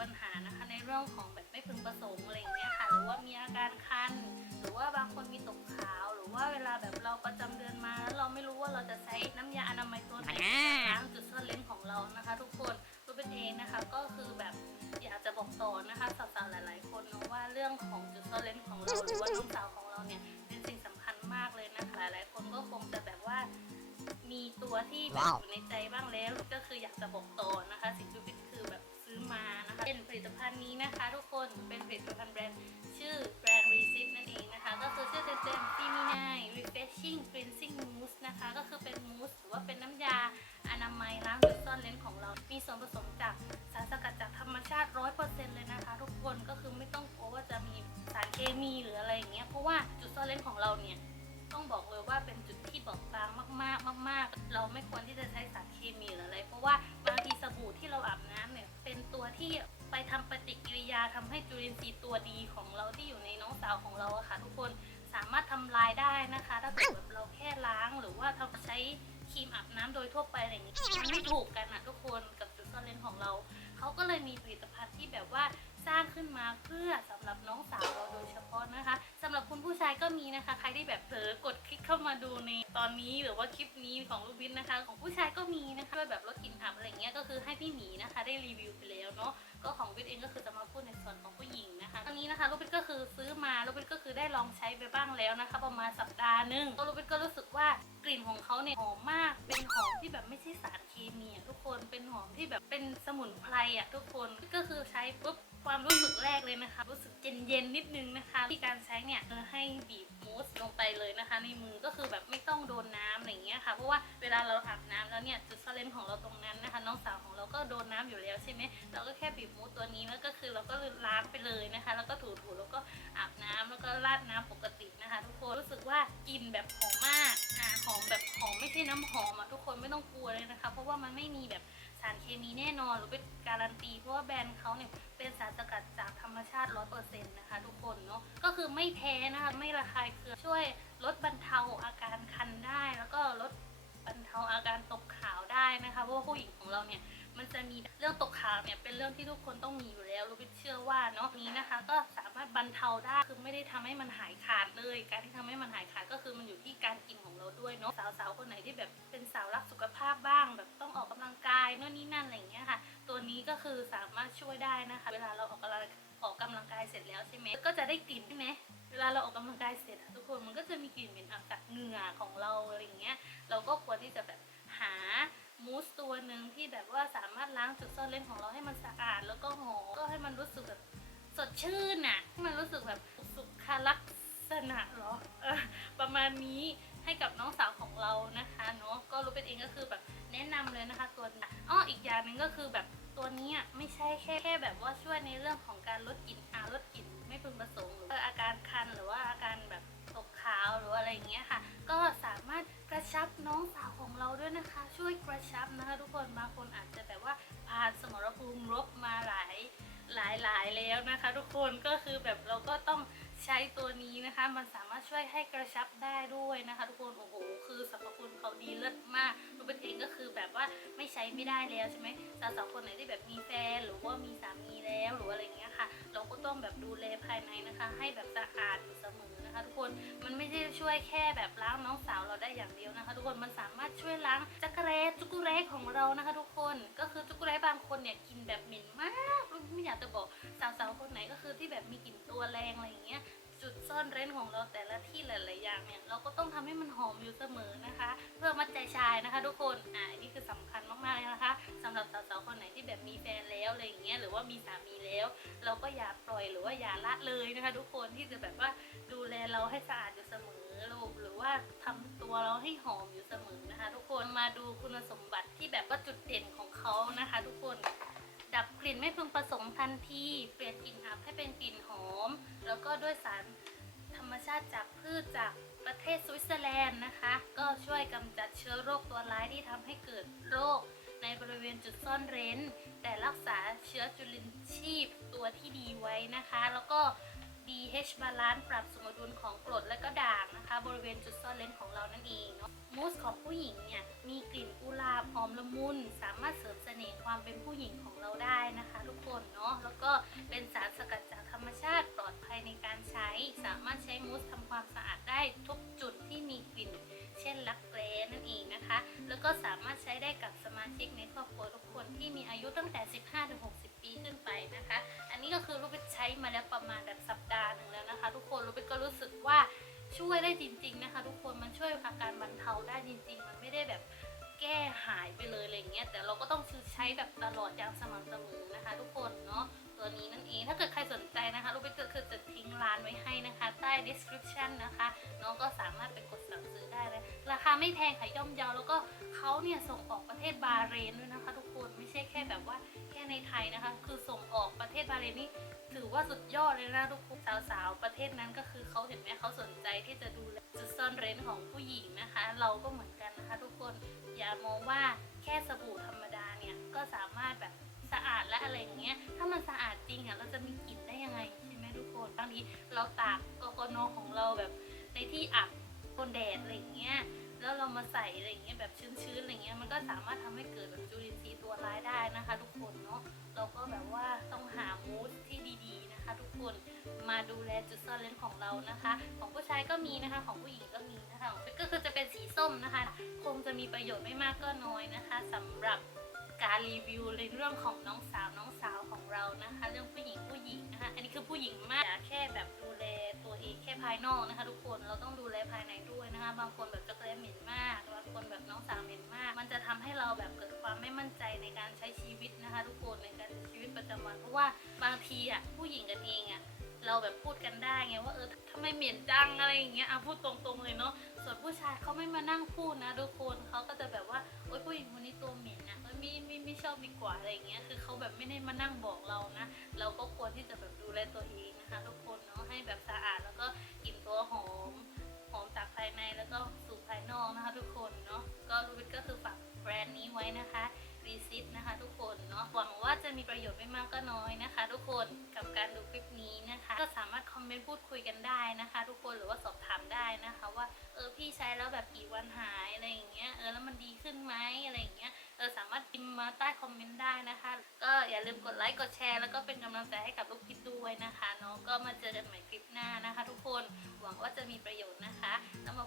ปัญหานะคะ ในเรื่องของแบบไม่พึงประสงค์อะไรอย่างเงี้ยค่ะ หรือว่ามีอาการคัน หรือว่าบางคนมีตกขาว หรือว่าเวลาแบบเราประจำเดือนมาแล้วเราไม่รู้ว่าเราจะใช้น้ำยาอนามัยตัวไหนล้างจุดซ่อนเลนของเรานะคะ ทุกคนรูเป็นเองนะคะ ก็คือแบบอยากจะบอกต่อนะคะสาวๆหลาย ๆ คนเนาะว่าเรื่องของจุดซ่อนเลนของเรา หรือว่าน้องสาวของเราเนี่ยเป็นสิ่งสำคัญมากเลยนะคะ หลายๆ คนก็คงจะแบบว่ามีตัวที่แบบว้าวอยู่ในใจบ้างแล้วก็คืออยากจะบอกต่อนะคะ สิ่งที่พิทคื อแบบซื้อมานะคะเป็นผลิตภัณฑ์นี้นะคะ ทุกคนเป็นผลิตภัณฑ์แบรนด์ชื่อแบรนด์ Resist นั่นเองนะคะ ก็คือชื่อเต็มๆ Feminine Refreshing Cleansing Mousse นะคะ ก็คือเป็นมูสหรือว่าเป็นน้ำยาอนามัยล้างจุดซ่อนเลนของเรา มีส่วนผสมจากสารสกัดจากธรรมชาติ 100%เลยนะคะ ทุกคนก็คือไม่ต้องกลัวว่าจะมีสารเคมีหรืออะไรอย่างเงี้ยเพราะว่าจุดซ่อนเลนของเราเนี่ยต้องบอกเลยว่าเป็นจุดที่บอบบางมาก ๆ มาก ๆ เราไม่ควรที่จะใช้สารเคมีหรืออะไร เพราะว่าบางทีสบู่ที่เราอาบน้ำเนี่ย เป็นตัวที่ไปทำปฏิกิริยาทำให้จุลินทรีย์ตัวดีของเราที่อยู่ในน้องสาวของเราอะค่ะ ทุกคนสามารถทำลายได้นะคะ ถ้าเกิดแบบเราแค่ล้างหรือว่าทำใช้ครีมอาบน้ำโดยทั่วไปอะไรอย่างนี้มันไม่ถูกกันอะทุกคนกับจุดซ่อนเลนของเราเขาก็เลยมีผลิตภัณฑ์ที่แบบว่าสร้างขึ้นมาเพื่อสำหรับน้องสาวเราโดยเฉพาะนะคะสำหรับคุณผู้ชายก็มีนะคะ ใครที่แบบเผลอกด เข้ามาดูในตอนนี้หรือว่าคลิปนี้ของลูกบินนะคะ ของผู้ชายก็มีนะคะด้วยแบบลดกลิ่นอับอะไรเงี้ยก็คือให้พี่หมีนะคะได้รีวิวไปแล้วเนาะก็ของบินเองก็คือจะมาพูดในส่วนของผู้หญิงนะคะตอนนี้นะคะลูกบินก็คือซื้อมาลูกบินก็คือได้ลองใช้ไปบ้างแล้วนะคะ ประมาณสัปดาห์หนึงก็ลูกบินก็รู้สึกว่ากลิ่นของเขาเนี่ยหอมมากเป็นหอมที่แบบไม่ใช่สารเคมีทุกคนเป็นหอมที่แบบเป็นสมุนไพรอะทุกคนก็คือใช้ปุ๊บความรู้สึกแรกเลยนะคะ รู้สึกเย็นๆนิดนึงนะคะที่การใช้เนี่ยเออให้บีบ มูสลงไปเลยนะคะในมือก็คือแบบไม่ต้องโดนน้ำอะไรอย่างเงี้ยค่ะเพราะว่าเวลาเราอาบน้ำแล้วเนี่ยจุดซ่อนเลนของเราตรงนั้นนะคะ น้องสาวของเราก็โดนน้ำอยู่แล้วใช่ไหมเราก็แค่บีบมูสตัวนี้แล้วก็คือเราก็ล้างไปเลยนะคะ แล้วก็ถูๆแล้วก็อาบน้ำแล้วก็ราดน้ำปกตินะคะ ทุกคนรู้สึกว่ากลิ่นแบบหอมมากอ่าหอมแบบหอมไม่ใช่น้ำหอมอะทุกคนไม่ต้องกลัวเลยนะคะ เพราะว่ามันไม่มีแบบ สารเคมีแน่นอนหรือเป็นการันตีเพราะว่าแบรนด์เขาเนี่ยเป็นสารสกัดจากธรรมชาติ 100%นะคะทุกคนเนาะก็คือไม่แพ้นะคะไม่ระคายเคืองช่วยลดบรรเทาอาการคันได้ แล้วก็ลด บรรเทาอาการตกขาวได้นะคะ เพราะว่าผู้หญิงของเราเนี่ยมันจะมีเรื่องตกขาวเนี่ยเป็นเรื่องที่ทุกคนต้องมีอยู่แล้วรู้วิทเชื่อว่าเนาะนี้นะคะ ก็สามารถบรรเทาได้คือไม่ได้ทำให้มันหายขาดเลย การที่ทำให้มันหายขาดก็คือมันอยู่ที่การกินของเราด้วยเนาะสาวๆคนไหนที่แบบเป็นสาวรักสุขภาพบ้าง แบบต้องออกกำลังกายโน่นนี่นั่นอะไรอย่างเงี้ยค่ะ ตัวนี้ก็คือสามารถช่วยได้นะคะ เวลาเราออกกำลังออกกำลังกายเสร็จแล้วใช่ไหมก็จะได้กลิ่นใช่ไหมเวลาเราออกกำลังกายเสร็จทุกคนมันก็จะมีกลิ่นเหม็นอับจากเหงื่อของเราอะไรอย่างเงี้ย เราก็ควรที่จะแบบหามูสตัวหนึ่งที่แบบว่าสามารถล้างจุดซ่อนเลนของเราให้มันสะอาด แล้วก็หอมก็ให้มันรู้สึกแบบสดชื่นน่ะให้มันรู้สึกแบบสุขลักษณะหรออประมาณนี้ให้กับน้องสาวของเรานะคะเนาะก็รู้เป็นเองก็คือแบบแนะนำเลยนะคะตัวนี้อ้ออีกอย่างหนึ่งก็คือแบบ ตัวนี้ไม่ใช่แค่แค่แบบว่าช่วยในเรื่องของการลดกลิ่นอาลดกลิ่นไม่พึงประสงค์หรืออาการคันหรือว่าอาการแบบตกขาวหรืออะไรอย่างเงี้ยค่ะ ก็สามารถกระชับน้องสาวของเราด้วยนะคะ ช่วยกระชับนะคะ ทุกคนบางคนอาจจะแบบว่า ผ่านสมรภูมิรบมาหลายหลายหลายแล้วนะคะ ทุกคนก็คือแบบเราก็ต้องใช้ตัวนี้นะคะ มันสามารถช่วยให้กระชับได้ด้วยนะคะ ทุกคนโอ้โหคือสรรพคุณเขาดีเลิศมากรูเป็นเองก็คือแบบว่าไม่ใช้ไม่ได้แล้วใช่ไหมสาวๆคนไหนที่แบบมีแฟนหรือว่ามีสามีแล้วหรืออะไรเงี้ยค่ะ เราก็ต้องแบบดูแลภายในนะคะ ให้แบบสะอาดเสมอ นะคะทุกคนมันไม่ได้ช่วยแค่แบบล้างน้องสาวเราได้อย่างเดียวนะคะ ทุกคนมันสามารถช่วยล้างจักรเรจุกุเร้ของเรานะคะ ทุกคนก็คือจุกุเร้บางคนเนี่ยกินแบบเหม็นมากไม่อยากจะบอกสาวๆคนไหนก็คือที่แบบมีกลิ่นตัวแรงอะไรอย่างเงี้ย จุดซ่อนเร้นของเราแต่ละที่หลาย ๆ อย่างเนี่ยเราก็ต้องทำให้มันหอมอยู่เสมอนะคะ เพื่อมัดใจชายนะคะ ทุกคนอ่านนี่คือสำคัญมาก ๆ เลยนะคะสำหรับสาว ๆ คนไหนที่แบบมีแฟนแล้วอะไรอย่างเงี้ยหรือว่ามีสามีแล้ว เราก็อย่าปล่อยหรือว่าอย่าละเลยนะคะ ทุกคนที่จะแบบว่าดูแลเราให้สะอาดอยู่เสมอหรือว่าทำตัวเราให้หอมอยู่เสมอนะคะ ทุกคนมาดูคุณสมบัติที่แบบว่าจุดเด่นของเขานะคะ ทุกคน ดับกลิ่นไม่พึงประสงค์ทันที เปลี่ยนกลิ่นอับให้เป็นกลิ่นหอม แล้วก็ด้วยสารธรรมชาติจากพืชจากประเทศสวิตเซอร์แลนด์นะคะ ก็ช่วยกำจัดเชื้อโรคตัวร้ายที่ทำให้เกิดโรคในบริเวณจุดซ่อนเร้น แต่รักษาเชื้อจุลินชีพตัวที่ดีไว้นะคะ แล้วก็ DH balance ปรับสมดุลของกรดและก็ด่างนะคะ บริเวณจุดซ่อนเลนของเรานั่นเองเนาะมูสของผู้หญิงเนี่ยมี หอมละมุนสามารถเสริมเสน่ห์ความเป็นผู้หญิงของเราได้นะคะ ทุกคนเนาะแล้วก็เป็นสารสกัดจากธรรมชาติปลอดภัยในการใช้ สามารถใช้มูสทำความสะอาดได้ทุกจุดที่มีกลิ่น เช่นรักแร้นั่นเองนะคะ แล้วก็สามารถใช้ได้กับสมาชิกในครอบครัวทุกคนที่มีอายุตั้งแต่ 15-60 ปีขึ้นไปนะคะ อันนี้ก็คือลูกเป็ดใช้มาแล้วประมาณแบบสัปดาห์หนึ่งแล้วนะคะ ทุกคนลูกเป็ดก็รู้สึกว่าช่วยได้จริง ๆนะคะ ทุกคนมันช่วยอาการบรรเทาได้จริง ๆ มันไม่ได้แบบ แก้หายไปเลยอะไรอย่างเงี้ยแต่เราก็ต้องใช้แบบตลอดอย่างสม่ำเสมอนะคะ ทุกคนเนาะตัวนี้นั่นเองถ้าเกิดใครสนใจนะคะลูกเป็ดก็คือจะทิ้งร้านไว้ให้นะคะ ใต้ description นะคะน้องก็สามารถไปกดสั่งซื้อได้เลย ราคาไม่แพงค่ะย่อมเยาแล้วก็เขาเนี่ยส่งออกประเทศบาเรนด้วยนะคะ ทุกคนไม่ใช่แค่แบบว่าแค่ในไทยนะคะ คือส่งออกประเทศบาเรนนี่ถือว่าสุดยอดเลยนะทุกคนสาวๆประเทศนั้นก็คือเขาเห็นไหมเขาสนใจที่จะดูแลจุดซ่อนเร้นของผู้หญิงนะคะ เราก็เหมือนกันนะคะ ทุกคน อย่ามองว่าแค่สบู่ธรรมดาเนี่ยก็สามารถแบบสะอาดและอะไรอย่างเงี้ย ถ้ามันสะอาดจริงอะเราจะมีกลิ่นได้ยังไงใช่ไหมทุกคนบางทีเราตากกกนของเราแบบในที่อับโดนแดดอะไรอย่างเงี้ยแล้วเรามาใส่อะไรอย่างเงี้ยแบบชื้นๆอะไรเงี้ยมันก็สามารถทำให้เกิดแบบจุลินทรีย์ตัวร้ายได้นะคะ ทุกคนเนาะเราก็แบบว่า แลจุดซ่อนเร้นของเรานะคะ ของผู้ชายก็มีนะคะของผู้หญิงก็มีนะคะของก็คือจะเป็นสีส้มนะคะ คงจะมีประโยชน์ไม่มากก็น้อยนะคะสำหรับการรีวิวในเรื่องของน้องสาวน้องสาวของเรานะคะ เรื่องผู้หญิงผู้หญิงนะคะอันนี้คือผู้หญิงมากแค่แบบดูแลตัวเองแค่ภายนอกนะคะ ทุกคนเราต้องดูแลภายในด้วยนะคะ บางคนแบบจักรแร้เหม็นมากบางคนแบบน้องสาวเหม็นมาก มันจะทำให้เราแบบเกิดความไม่มั่นใจในการใช้ชีวิตนะคะ ทุกคนในการใช้ชีวิตประจำวัน เพราะว่าบางทีอะผู้หญิงกันเองอะ เราแบบพูดกันได้ไงว่าเออทำไมเหม็นจังอะไรอย่างเงี้ยอะพูดตรงๆเลยเนาะส่วนผู้ชายเขาไม่มานั่งพูดนะทุกคนเขาก็จะแบบว่าโอ๊ยผู้หญิงคนนี้ตัวเหม็นนะเอ้ยไม่ไม่ไม่ชอบดีกว่าอะไรอย่างเงี้ยคือเขาแบบไม่ได้มานั่งบอกเรานะเราก็ควรที่จะแบบดูแลตัวเองนะคะทุกคนเนาะให้แบบสะอาดแล้วก็กลิ่นตัวหอมหอมจากภายในแล้วก็สู่ภายนอกนะคะทุกคนเนาะก็รูบิทก็คือฝากแบรนด์นี้ไว้นะคะรีซิตนะคะทุกคนเนาะหวังว่าจะมีประโยชน์ไม่มากก็น้อยนะคะ ทุกคน กับการดูคลิปนี้นะคะ ก็สามารถคอมเมนต์พูดคุยกันได้นะคะ ทุกคนหรือว่าสอบถามได้นะคะว่าเออพี่ใช้แล้วแบบกี่วันหายอะไรอย่างเงี้ยเออแล้วมันดีขึ้นไหมอะไรอย่างเงี้ยเออสามารถพิมพ์มาใต้คอมเมนต์ได้นะคะ ก็อย่าลืมกดไลค์กดแชร์แล้วก็เป็นกำลังใจให้กับลูกพิดด้วยนะคะเนาะก็มาเจอกันใหม่คลิปหน้านะคะ ทุกคนหวังว่าจะมีประโยชน์นะคะแล้วมา